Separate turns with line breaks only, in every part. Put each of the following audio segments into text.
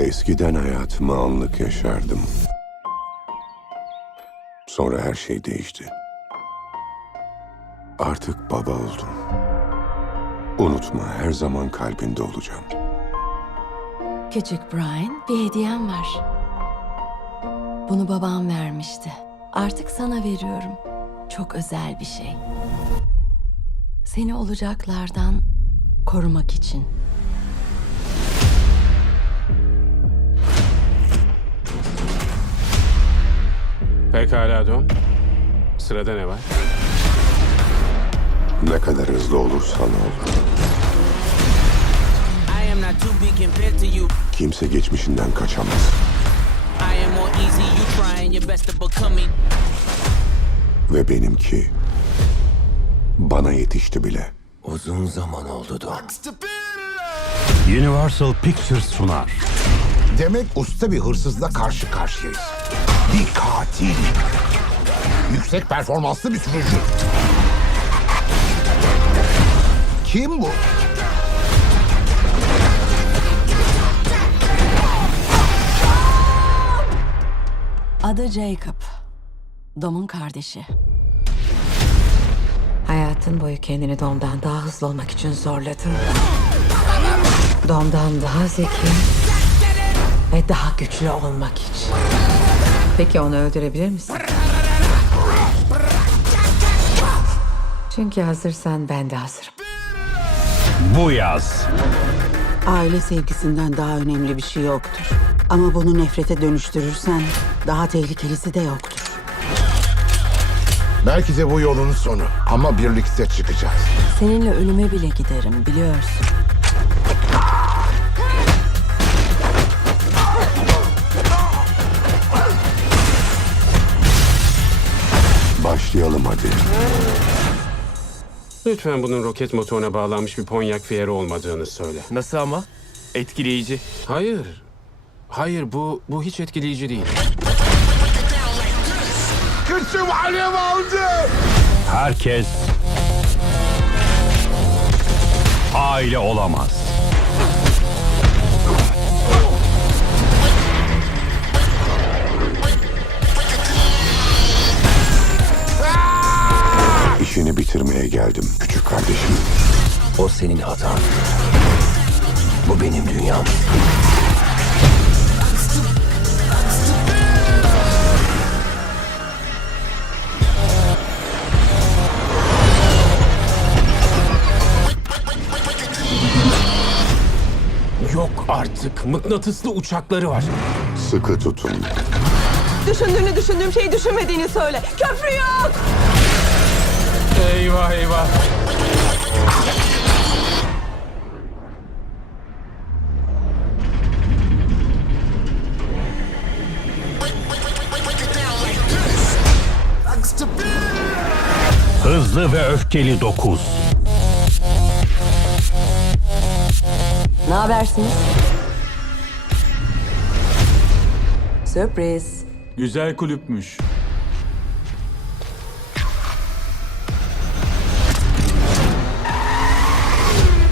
Eskiden hayatımı anlık yaşardım. Sonra her şey değişti. Artık baba oldum. Unutma her zaman kalbinde olacağım.
Küçük Brian, bir hediyem var. Bunu babam vermişti. Artık sana veriyorum. Çok özel bir şey. Seni olacaklardan korumak için.
Pekala Don. Sırada ne var?
Ne kadar hızlı olursan ol. Kimse geçmişinden kaçamaz. Ve benimki bana yetişti bile.
Uzun zaman oldu Don.
Universal Pictures sunar.
Demek usta bir hırsızla karşı karşıyayız. Bir katil. Yüksek performanslı bir sürücü. Kim bu?
Adı Jacob. Dom'un kardeşi.
Hayatın boyu kendini Dom'dan daha hızlı olmak için zorladın. Dom'dan daha zeki ve daha güçlü olmak için. Peki onu öldürebilir misin? Çünkü hazırsan ben de hazırım.
Bu yaz
Aile sevgisinden daha önemli bir şey yoktur. Ama bunu nefrete dönüştürürsen daha tehlikelisi de yoktur.
Belki de bu yolun sonu. Ama birlikte çıkacağız.
Seninle ölüme bile giderim biliyorsun.
Başlayalım hadi.
Lütfen bunun roket motoruna bağlanmış bir Pontiac Fiero olmadığını söyle.
Nasıl ama? Etkileyici.
Hayır. Hayır bu bu hiç etkileyici değil.
Kıçım alev aldı.
herkes aile olamaz.
Geldim küçük kardeşim.
O senin hatan. Bu benim dünyam.
Yok artık. Mıknatıslı uçakları var.
Sıkı tutun.
Düşündüğünü düşündüğüm şeyi düşünmediğini söyle. Köprü yok.
Eyvah eyvah.
Hızlı ve öfkeli 9.
Ne habersiniz? Sürpriz.
Güzel kulüpmüş.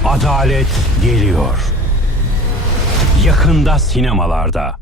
Adalet geliyor. Yakında sinemalarda.